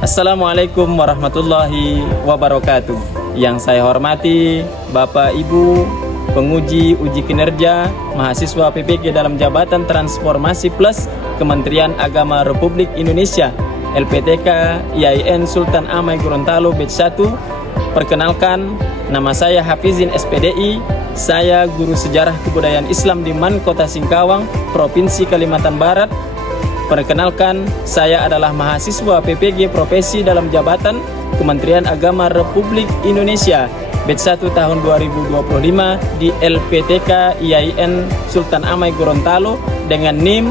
Assalamualaikum warahmatullahi wabarakatuh. Yang saya hormati Bapak Ibu penguji uji kinerja mahasiswa PPG dalam Jabatan Transformasi Plus Kementerian Agama Republik Indonesia LPTK IAIN Sultan Amai Gorontalo Batch 1. Perkenalkan, nama saya Hafizin SPDI. Saya guru sejarah kebudayaan Islam di MAN Kota Singkawang, Provinsi Kalimantan Barat. Perkenalkan, saya adalah mahasiswa PPG Profesi dalam Jabatan Kementerian Agama Republik Indonesia Batch 1 tahun 2025 di LPTK IAIN Sultan Amai Gorontalo dengan NIM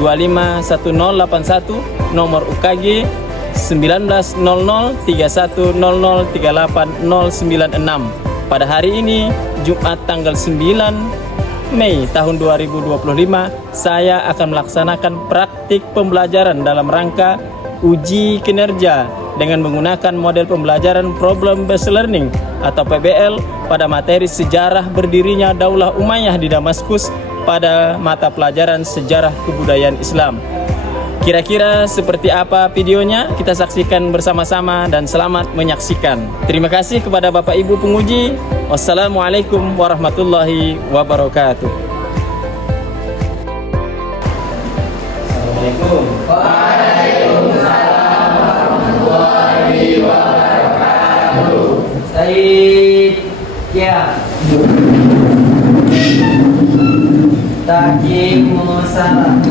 2471251081, nomor UKG 19003100380096. Pada hari ini, Jumat tanggal 9 Mei tahun 2025, saya akan melaksanakan praktik pembelajaran dalam rangka uji kinerja dengan menggunakan model pembelajaran Problem Based Learning atau PBL pada materi sejarah berdirinya Daulah Umayyah di Damaskus pada mata pelajaran sejarah kebudayaan Islam. Kira-kira seperti apa videonya? Kita saksikan bersama-sama dan selamat menyaksikan. Terima kasih kepada Bapak Ibu penguji. Wassalamualaikum warahmatullahi wabarakatuh. Assalamualaikum. Waalaikumsalam warahmatullahi wabarakatuh. Said ya. Takimu salam.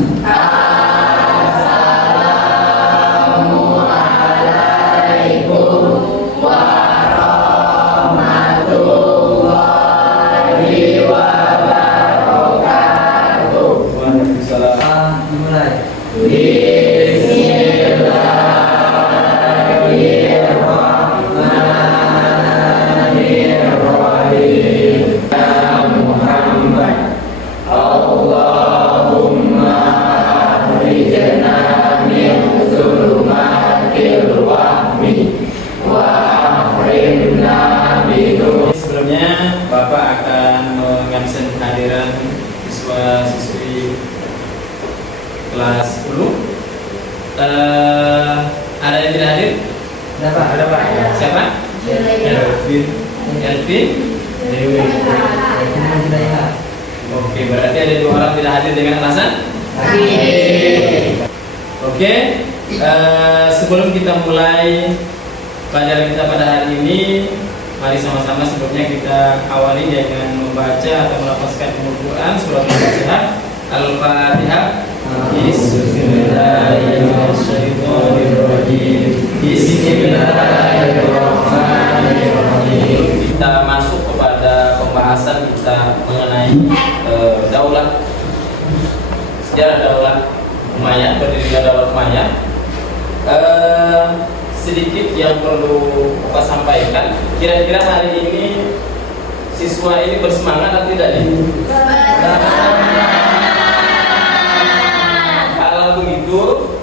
Sebelumnya Bapak akan mengabsen kehadiran siswa-siswi kelas 10. Ada yang tidak hadir? Ada Pak. Siapa? Elvin. Dewi. Oke, berarti ada 2 orang tidak hadir dengan alasan? Oke, sebelum kita mulai pelajaran kita pada hari ini, mari sama-sama sebelumnya kita awali dengan membaca atau melafazkan Al-Quran surat Al-Fatihah. Al-Fatihah. Bismillahirrahmanirrahim. Bismillahirrahmanirrahim. Kita masuk kepada pembahasan kita mengenai daulah, sejarah daulah Umayyah, berdirinya daulah Umayyah. Sedikit yang perlu Bapak sampaikan, kira-kira hari ini siswa ini bersemangat atau tidak nih? Kalau begitu,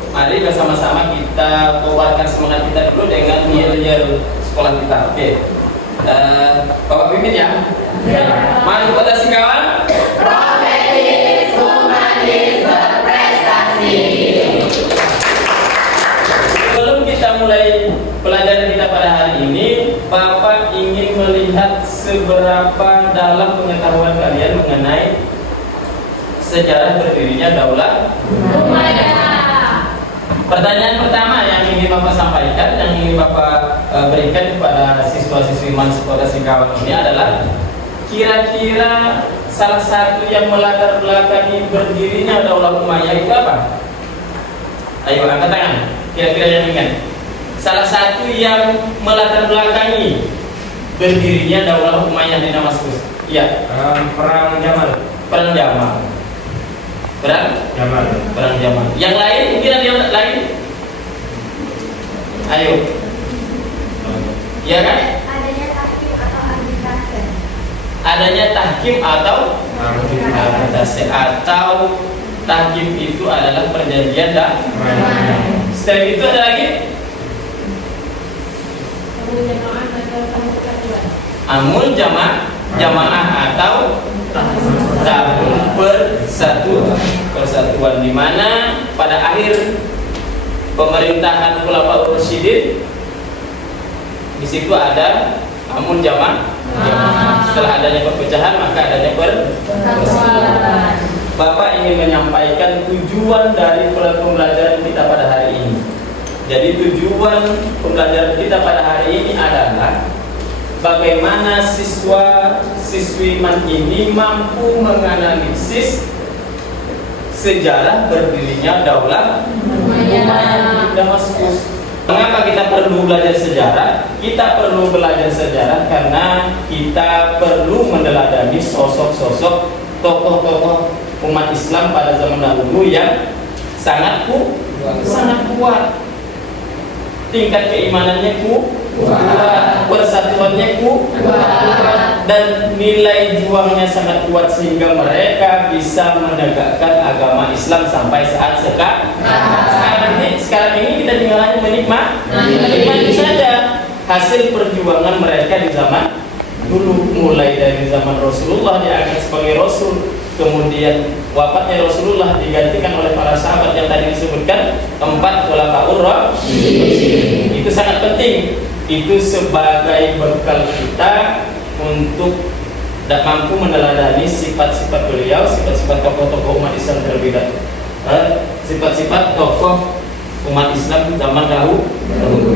mari bersama-sama kita kobarkan semangat kita dulu dengan yel-yel sekolah kita. Oke, Bapak pimpin ya. Mari Kota Singkawang. Profesis, humanis, berprestasi. Sebelum kita mulai pelajaran kita pada hari ini, Bapak ingin melihat seberapa dalam pengetahuan kalian mengenai sejarah berdirinya Daulah Umayyah. Pertanyaan pertama yang ingin Bapak sampaikan, yang ingin Bapak berikan kepada siswa-siswi MAN Kota Singkawang ini adalah kira-kira salah satu yang melatar belakangi berdirinya Daulah Umayyah itu apa? Ayo angkat tangan. Kira-kira yang ingat, salah satu yang melatar belakangi berdirinya Daulah Umayyah di Damaskus. Iya. Perang Jamal. Perang Jamal. Yang lain mungkin ada yang lain. Ayo. Iya kan? Adanya tahkim atau arbitrase. Atau tahkim itu adalah perjanjian damai. Setelah itu ada lagi amul jamaah atau tabung persatuan, di mana pada akhir pemerintahan Khulafaur Rasyidin. Di situ ada amun zaman. Setelah adanya perpecahan maka adanya persekutuan. Bapak ingin menyampaikan tujuan dari pembelajaran kita pada hari ini. Jadi tujuan pembelajaran kita pada hari ini adalah bagaimana siswa-siswi ini mampu menganalisis sejarah berdirinya Daulah Umayyah Damaskus. Mengapa kita perlu belajar sejarah? Kita perlu belajar sejarah karena kita perlu meneladani sosok-sosok tokoh-tokoh umat Islam pada zaman dahulu yang sangat kuat. Tingkat keimanannya kuat, persatuannya kuat, dan nilai juangnya sangat kuat sehingga mereka bisa menegakkan agama Islam sampai saat sekarang ini kita tinggal hanya menikmati saja hasil perjuangan mereka di zaman dulu, mulai dari zaman Rasulullah diangkat sebagai Rasul, kemudian wafatnya Rasulullah digantikan oleh para sahabat yang tadi disebutkan 4 khulafaur rasyidin. Itu sangat penting. Itu sebagai bekal kita untuk mampu meneladani sifat-sifat beliau, sifat-sifat tokoh-tokoh umat Islam terlebih dahulu, sifat-sifat tokoh umat Islam zaman dahulu.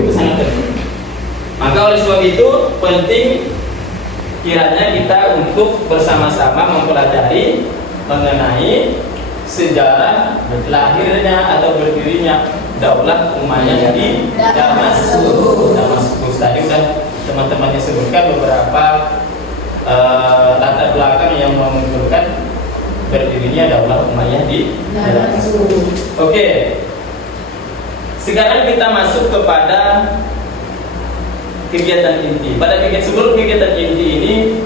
Itu sangat penting. Maka oleh sebab itu penting kiranya kita untuk bersama-sama mempelajari mengenai sejarah lahirnya atau berdirinya Daulah Umayyah di Damaskus. Tadi sudah teman-temannya sebutkan beberapa latar belakang yang menunjukkan berdirinya Daulah Umayyah di Damaskus. Oke. Sekarang kita masuk kepada kegiatan inti. Sebelum kegiatan inti ini,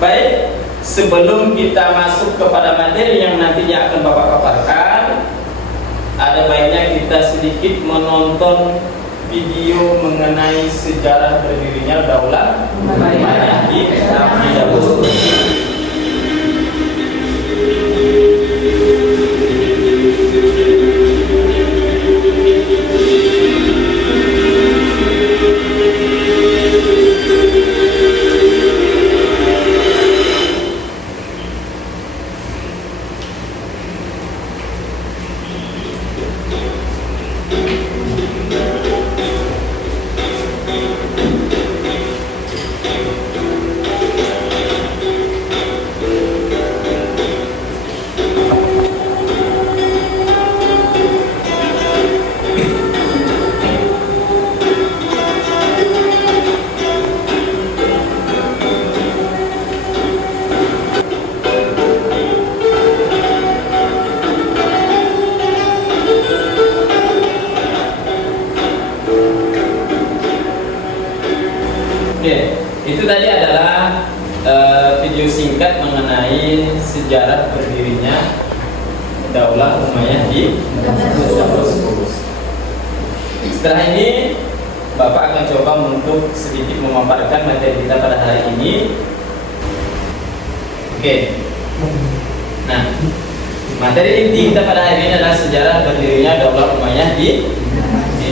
baik sebelum kita masuk kepada materi yang nantinya akan Bapak paparkan, ada baiknya kita sedikit menonton video mengenai sejarah berdirinya Daulah Umayyah di Damaskus. Itu tadi adalah video singkat mengenai sejarah berdirinya Daulah Umayyah di Damaskus. Setelah ini Bapak akan coba untuk sedikit memaparkan materi kita pada hari ini. Oke. Nah, materi inti kita pada hari ini adalah sejarah berdirinya Daulah Umayyah di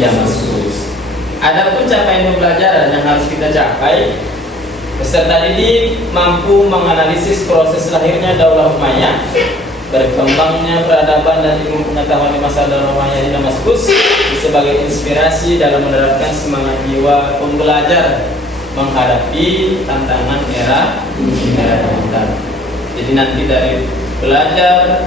Damaskus. Adapun capaian pembelajaran yang harus kita capai, peserta didik mampu menganalisis proses lahirnya Daulah Umayyah, berkembangnya peradaban dan ilmu pengetahuan di masa Daulah Umayyah di Damaskus sebagai inspirasi dalam menerapkan semangat jiwa pembelajar menghadapi tantangan era digital. Jadi nanti dari belajar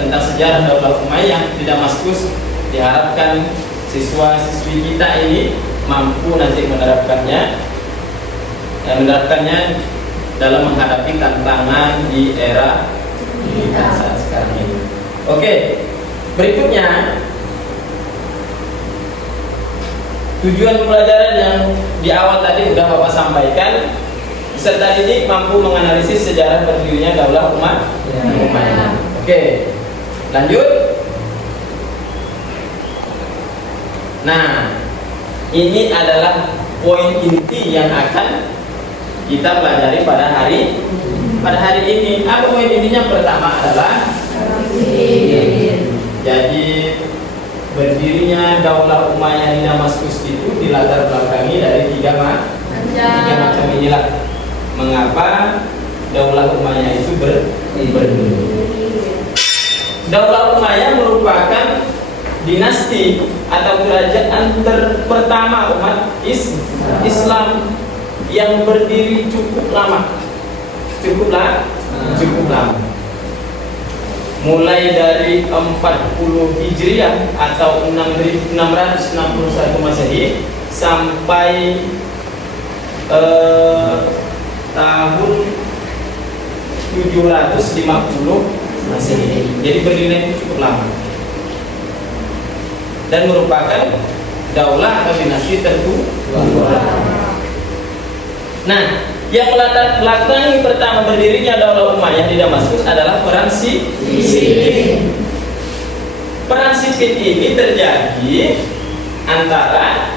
tentang sejarah Daulah Umayyah di Damaskus, diharapkan siswa-siswi kita ini mampu nanti menerapkannya dalam menghadapi tantangan di era kita saat sekarang ini. Oke, berikutnya tujuan pembelajaran yang di awal tadi sudah Bapak sampaikan. Peserta didik mampu menganalisis sejarah berdirinya Daulah Umayyah. Oke, lanjut. Nah, ini adalah poin inti yang akan kita pelajari pada hari ini. Apa poin intinya? Pertama adalah jadi berdirinya Daulah Umayyah di Damaskus itu dilatar belakangi dari tiga macam inilah. Mengapa Daulah Umayyah itu berdiri? Daulah Umayyah merupakan dinasti atau kerajaan pertama umat Islam yang berdiri cukup lama. Cukup lama. Mulai dari 40 Hijriah atau 661 Masehi sampai tahun 750 Masehi. Jadi berdiri cukup lama. Dan merupakan daulah atau dinasti tertua. Nah, yang melatar belakangi pertama berdirinya Daulah Umayyah di Damaskus adalah perang Siffin. Perang Siffin ini terjadi antara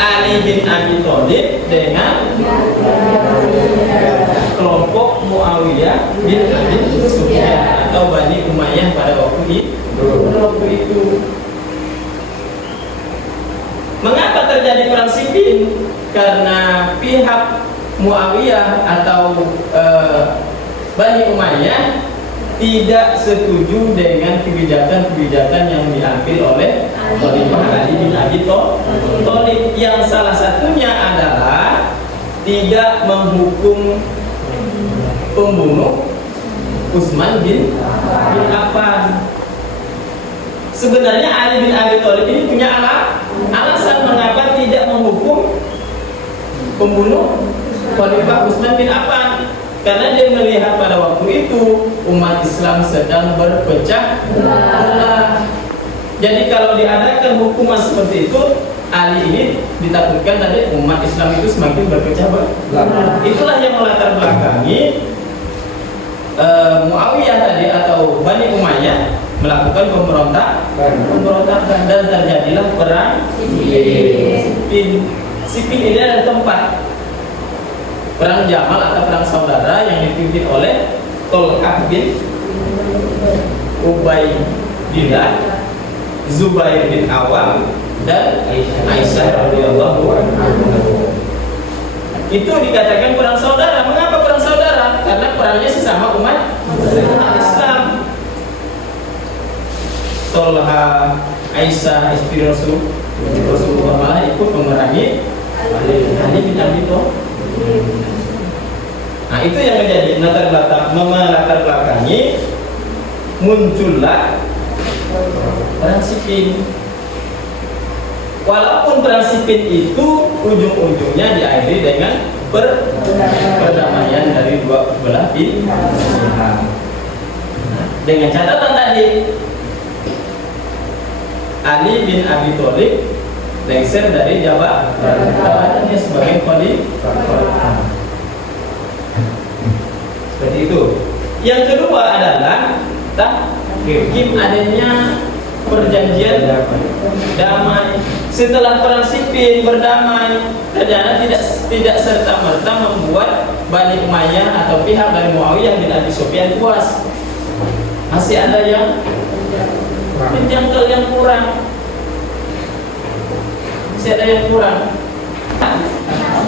Ali bin Abi Thalib dengan kelompok Muawiyah bin Abi Sufyan atau Bani Umayyah pada waktu itu. Mengapa terjadi perang Siffin? Karena pihak Muawiyah atau Bani Umayyah tidak setuju dengan kebijakan-kebijakan yang diambil oleh Khalifah Ali bin Abi Thalib, yang salah satunya adalah tidak menghukum pembunuh Utsman bin Affan. Sebenarnya Ali bin Abi Thalib ini punya alasan mengapa tidak menghukum pembunuh Khalifah Utsman bin Affan, karena dia melihat pada waktu itu umat Islam sedang berpecah belah. Jadi kalau diadakan hukuman seperti itu, Ali ini ditakutkan tadi umat Islam itu semakin berpecah belah. Itulah yang melatar belakangi Muawiyah tadi atau Bani Umayyah melakukan pemberontakan dan terjadilah perang Siffin. Siffin ini adalah tempat perang Jamal atau perang saudara yang dipimpin oleh Tolkah bin Ubaidillah, Zubair bin Awam, dan Aisyah radhiyallahu anha. Itu dikatakan perang saudara. Mengapa perang saudara? Karena perangnya sesama umat Islam. Tolkah, Aisyah, istri Rasulullah malah ikut memerangi Ali bin Abi Thalib. Nah, itu yang menjadi melatar belakangi muncullah perang Siffin. Walaupun perang Siffin itu ujung-ujungnya diakhiri dengan perdamaian dari dua belah pihak. Dengan catatan tadi, Ali bin Abi Thalib lengser dari jabatannya sebagai khalifah. Seperti itu. Yang kedua adalah tahkim, adanya perjanjian damai. Setelah perang Siffin berdamai, ternyata tidak serta merta membuat Bani Umayyah atau pihak dari Muawiyah bin Abi Sufyan puas. Masih ada yang menjangkau, yang kurang. Masih ada yang kurang.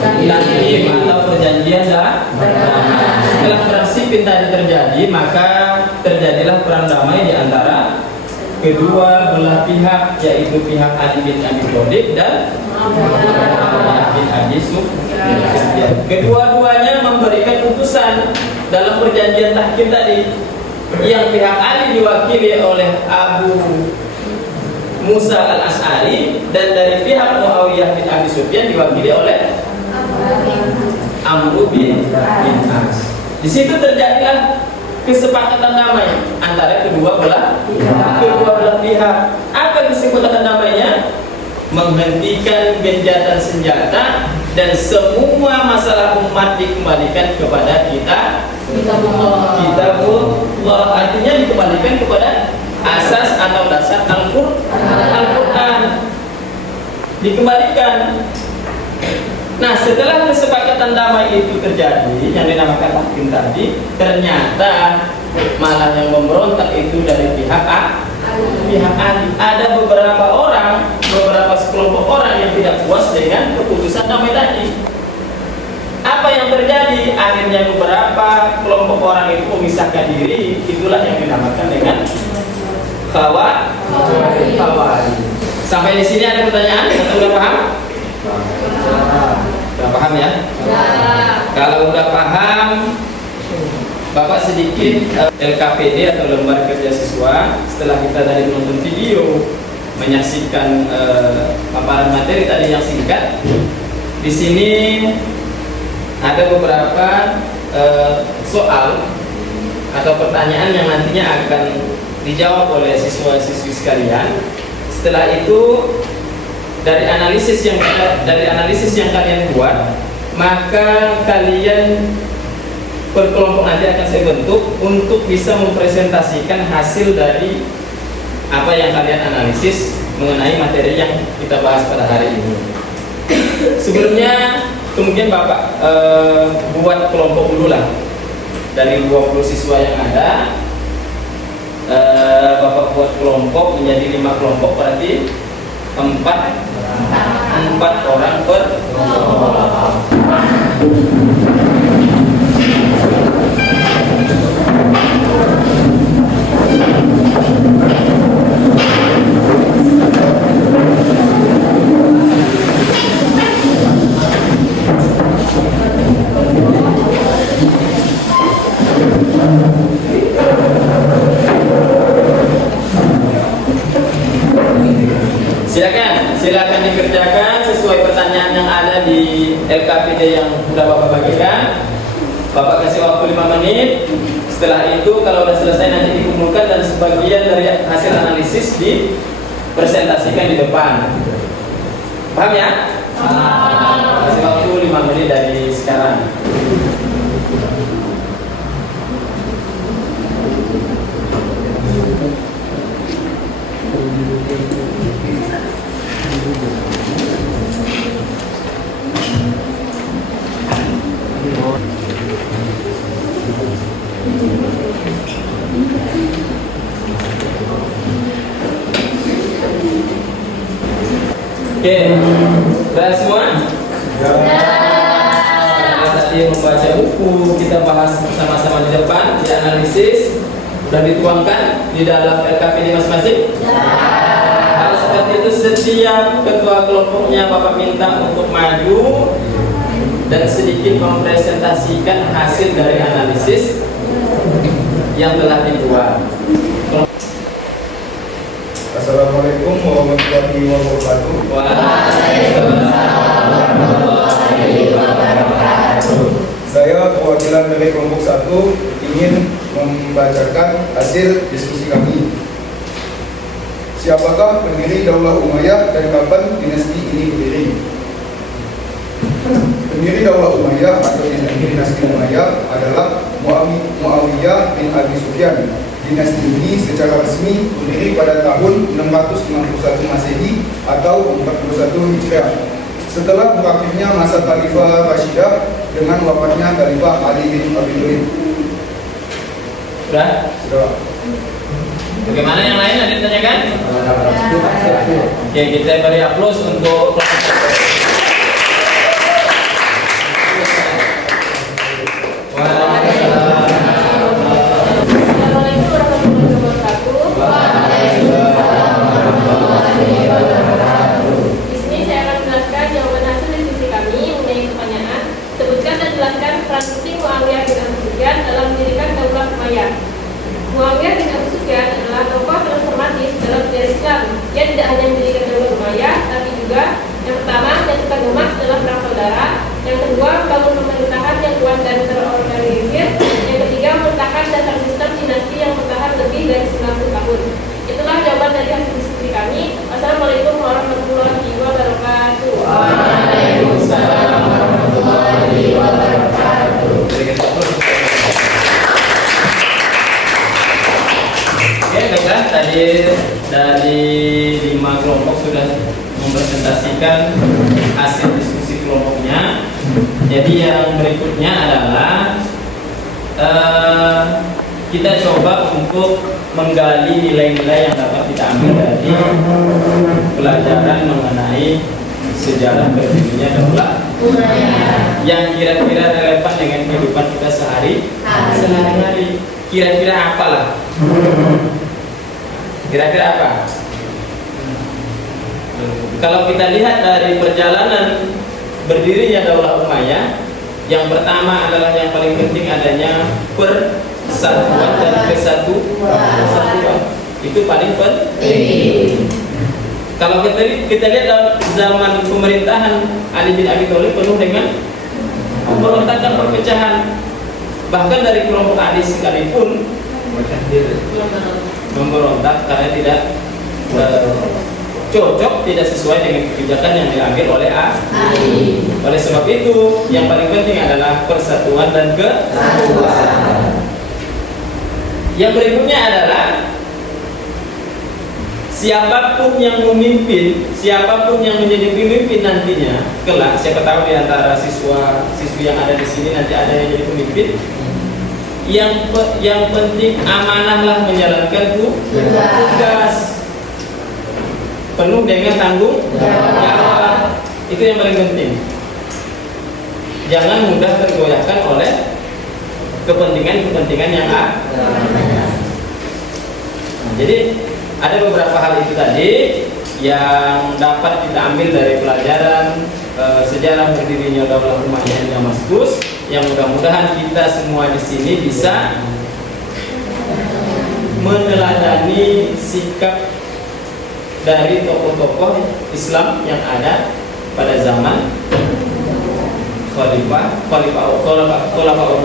Tahkim atau perjanjian damai. Setelah perang Siffin tadi terjadi, maka terjadilah perang damai di antara kedua belah pihak, yaitu pihak Ali bin Abi Thalib dan Muawiyah bin Abi Sufyan. Kedua-duanya memberikan putusan dalam perjanjian tahkim tadi, yang pihak Ali diwakili oleh Abu Musa al-Ash'ari dan dari pihak Muawiyah bin Abi Sufyan diwakili oleh Amr bin As. Di situ terjadilah kesepakatan damai antara kedua belah pihak. Apa kesepakatan damainya? Menghentikan gencatan senjata dan semua masalah umat dikembalikan kepada Kitabullah. Artinya dikembalikan kepada asas atau dasar Al-Quran. Dikembalikan. Nah, setelah kesepakatan damai itu terjadi, yang dinamakan tahkim tadi, ternyata malah yang memberontak itu dari pihak pihak ahli. Ada beberapa sekelompok orang yang tidak puas dengan keputusan damai tadi. Apa yang terjadi? Akhirnya beberapa kelompok orang itu memisahkan diri. Itulah yang dinamakan dengan khawarij. Sampai di sini ada pertanyaan? Atau udah paham? Udah paham ya? Kalau udah paham, Bapak sedikit LKPD atau lembar kerja siswa. Setelah kita tadi menonton video, menyaksikan paparan materi tadi yang singkat, di sini ada beberapa soal atau pertanyaan yang nantinya akan dijawab oleh siswa-siswi sekalian. Setelah itu dari analisis yang kalian buat, maka kalian per kelompok nanti akan saya bentuk untuk bisa mempresentasikan hasil dari apa yang kalian analisis mengenai materi yang kita bahas pada hari ini. Sebelumnya kemudian Bapak buat kelompok dulu lah. Dari 20 siswa yang ada, Bapak buat kelompok menjadi 5 kelompok, berarti 4 orang per kelompok. Silakan dikerjakan sesuai pertanyaan yang ada di LKPD yang sudah Bapak bagikan. Bapak kasih waktu 5 menit. Setelah itu kalau sudah selesai nanti dikumpulkan dan sebagian dari hasil analisis dipresentasikan di depan. Paham ya? Kasih waktu 5 menit dari sekarang. Oke, sudah semua? Kita tadi membaca buku, kita bahas bersama-sama di depan, dianalisis, sudah dituangkan di dalam LKPD masing-masing? Kalau seperti itu, setiap ketua kelompoknya Bapak minta untuk maju dan sedikit mempresentasikan hasil dari analisis yang telah dibuat. Assalamualaikum warahmatullahi wabarakatuh. Waalaikumsalam warahmatullahi wabarakatuh. Saya perwakilan dari kelompok 1 ingin membacakan hasil diskusi kami. Siapakah pendiri Daulah Umayyah dan kapan dinasti ini berdiri? Pendiri Daulah Umayyah atau dinasti Umayyah adalah Muawiyah bin Abi Sufyan. Dinasti ini secara resmi berdiri pada tahun 661 Masehi atau 41 Hijriah. Setelah berakhirnya masa Khalifah Rashidah dengan wafatnya Khalifah Ali bin Abi Thalib. Sudah? Bagaimana yang lain ada ditanyakan? Oke, kita beri aplaus untuk Muawiyah bin Abi Sufyan adalah tokoh transformatif dalam sejarah Islam. Dia tidak hanya mendirikan Daulah Umayyah, tapi juga yang pertama menyatukan umat setelah perang saudara, yang kedua bangun pemerintahan yang kuat dan terorganisir, yang ketiga meletakkan dasar sistem dinasti yang bertahan lebih dari 90 tahun. Itulah jawaban dari hasil diskusi kami. Wassalamualaikum warahmatullahi wabarakatuh. Waalaikumsalam warahmatullahi wabarakatuh. Oke, baiklah, tadi dari 5 kelompok sudah mempresentasikan hasil diskusi kelompoknya. Jadi yang berikutnya adalah kita coba untuk menggali nilai-nilai yang dapat kita ambil dari pelajaran mengenai sejarah berdirinya daulah yang kira-kira relevan dengan kehidupan kita sehari-hari. Kira-kira apalah? Kira-kira apa? Kalau kita lihat dari perjalanan berdirinya daulah Umayyah, yang pertama adalah yang paling penting adanya persatuan dan kesatuan. Itu paling penting. Kalau kita lihat dalam zaman pemerintahan Ali bin Abi Thalib penuh dengan pemberontakan dan perpecahan. Bahkan dari kelompok Ali sekalipun memberontak karena tidak cocok, tidak sesuai dengan kebijakan yang diambil oleh Ali. Oleh sebab itu, yang paling penting adalah persatuan dan kesatuan. Yang berikutnya adalah siapapun yang memimpin, siapapun yang menjadi pemimpin nantinya kelak, siapa tahu di antara siswa-siswi yang ada di sini nanti ada yang jadi pemimpin. Yang penting amanahlah menjalankan tugas penuh dengan tanggung jawab. Itu yang paling penting. Jangan mudah tergoyahkan oleh kepentingan yang ada. Jadi ada beberapa hal itu tadi yang dapat kita ambil dari pelajaran sejarah berdirinya daulah Umayyah di Damaskus, yang mudah-mudahan kita semua di sini bisa meneladani sikap dari tokoh-tokoh Islam yang ada pada zaman Khalifah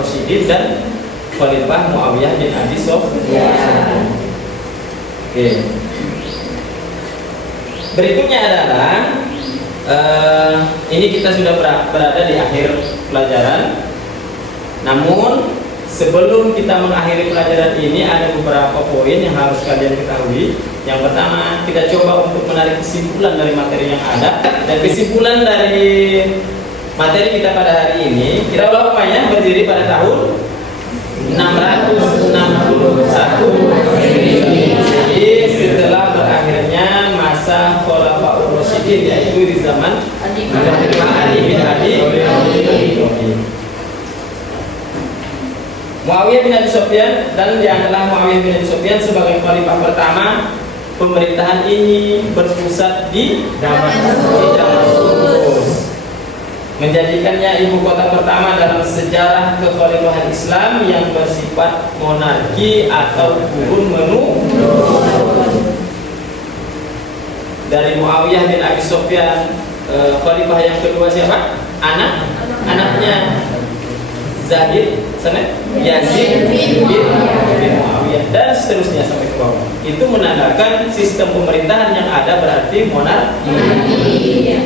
Rasyidin dan Khalifah Muawiyah bin Abi Sufyan. Oke. Berikutnya adalah ini kita sudah berada di akhir pelajaran. Namun sebelum kita mengakhiri pelajaran ini ada beberapa poin yang harus kalian ketahui. Yang pertama, kita coba untuk menarik kesimpulan dari materi yang ada. Dan kesimpulan dari materi kita pada hari ini, daulah Umayyah berdiri pada tahun 661 Hijriah, setelah berakhirnya masa Khulafaur Rasyidin, yaitu di zaman Ali bin Abi Thalib. Muawiyah bin Abi Sufyan, dan dianggaplah Muawiyah bin Abi Sufyan sebagai khalifah pertama. Pemerintahan ini berpusat di Damaskus, menjadikannya ibu kota pertama dalam sejarah kekhalifahan Islam yang bersifat monarki atau turun-menurun. Dari Muawiyah bin Abi Sufyan, khalifah yang kedua siapa? Anaknya Yazid bin Muawiyah, dan seterusnya sampai ke bawah. Itu menandakan sistem pemerintahan yang ada berarti monarki.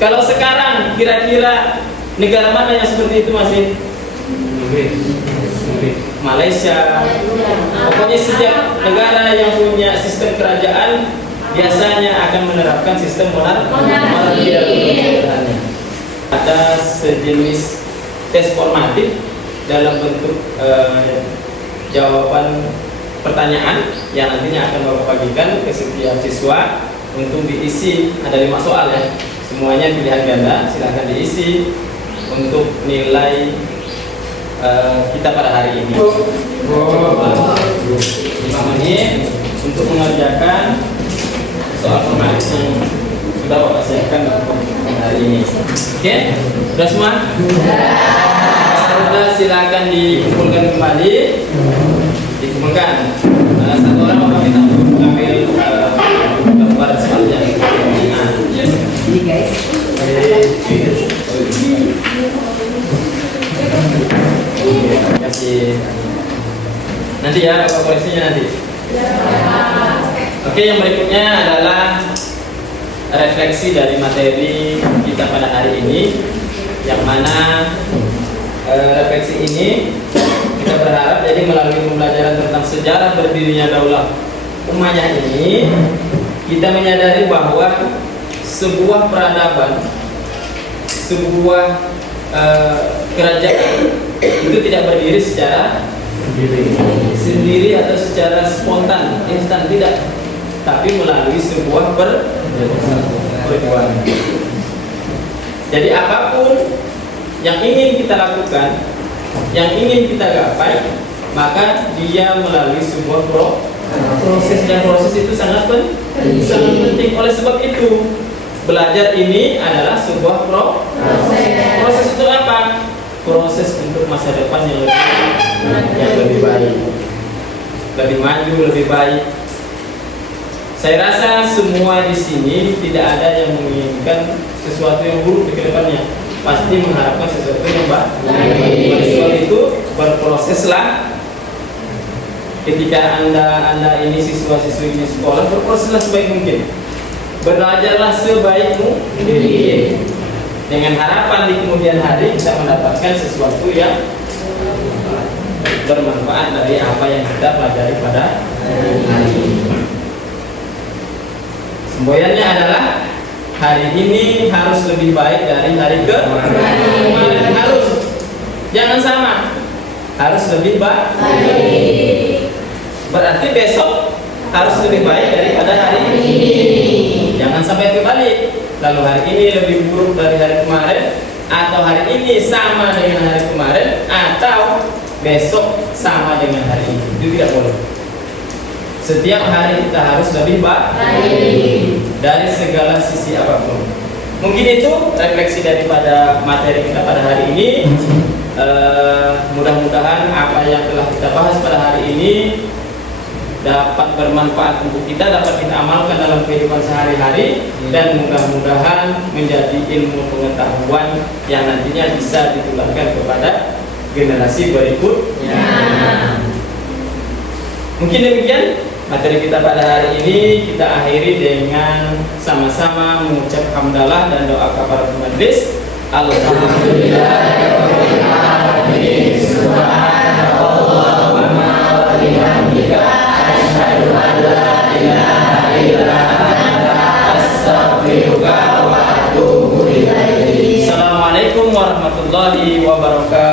Kalau sekarang kira-kira negara mana yang seperti itu masih? Malaysia. Pokoknya setiap negara yang punya sistem kerajaan biasanya akan menerapkan sistem monarki dalam pemerintahannya. Ada sejenis tes formatif dalam bentuk jawaban pertanyaan yang nantinya akan Bapak bagikan ke setiap siswa untuk diisi. Ada 5 soal ya, semuanya pilihan ganda, silahkan diisi untuk nilai kita pada hari ini. 5 menit untuk mengerjakan soal formatif yang sudah Bapak siapkan untuk hari ini. Oke, sudah semua? Sudah, silakan dikumpulkan kembali. Dikumpulkan. Satu orang Bapak minta untuk ambil gambar soalnya. Ini guys. Kasih. Nanti ya, Bapak koreksinya nanti. Oke, yang berikutnya adalah refleksi dari materi kita pada hari ini, yang mana refleksi ini kita berharap jadi melalui pembelajaran tentang sejarah berdirinya daulah Umayyah ini, kita menyadari bahwa sebuah peradaban, sebuah kerajaan itu tidak berdiri secara sendiri atau secara spontan, instan, tidak, tapi melalui sebuah perjuangan. Jadi apapun yang ingin kita lakukan, yang ingin kita gapai, maka dia melalui sebuah proses, dan proses itu sangat penting. Oleh sebab itu, belajar ini adalah sebuah proses itu apa? Proses untuk masa depan yang lebih baik, lebih maju, lebih baik. Saya rasa semua di sini tidak ada yang menginginkan sesuatu yang buruk di kedepannya. Pasti mengharapkan sesuatu yang baik. Oleh sebab itu, berproseslah. Ketika anda ini siswa-siswi ini sekolah, berproseslah sebaik mungkin. Belajarlah sebaik mungkin. Dengan harapan di kemudian hari kita mendapatkan sesuatu yang bermanfaat dari apa yang kita pelajari pada hari ini. Semboyannya adalah hari ini harus lebih baik dari hari kemarin. Harus, jangan sama, harus lebih baik. Berarti besok harus lebih baik daripada hari ini. Jangan sampai kebalik. Lalu hari ini lebih buruk dari hari kemarin, atau hari ini sama dengan hari kemarin, atau besok sama dengan hari ini. Itu tidak boleh. Setiap hari kita harus lebih baik dari segala sisi apapun. Mungkin itu refleksi daripada materi kita pada hari ini. Mudah-mudahan apa yang telah kita bahas pada hari ini dapat bermanfaat untuk kita, dapat kita amalkan dalam kehidupan sehari-hari, dan mudah-mudahan menjadi ilmu pengetahuan yang nantinya bisa ditularkan kepada generasi berikutnya. Mungkin demikian materi kita pada hari ini. Kita akhiri dengan sama-sama mengucap hamdalah dan doa kepada majelis. Alhamdulillahirobbilalamin. Subhanallah wa bihamdika asyhadu an la ilaha illa anta astaghfiruka wa atubu ilaik. Assalamualaikum warahmatullahi wabarakatuh.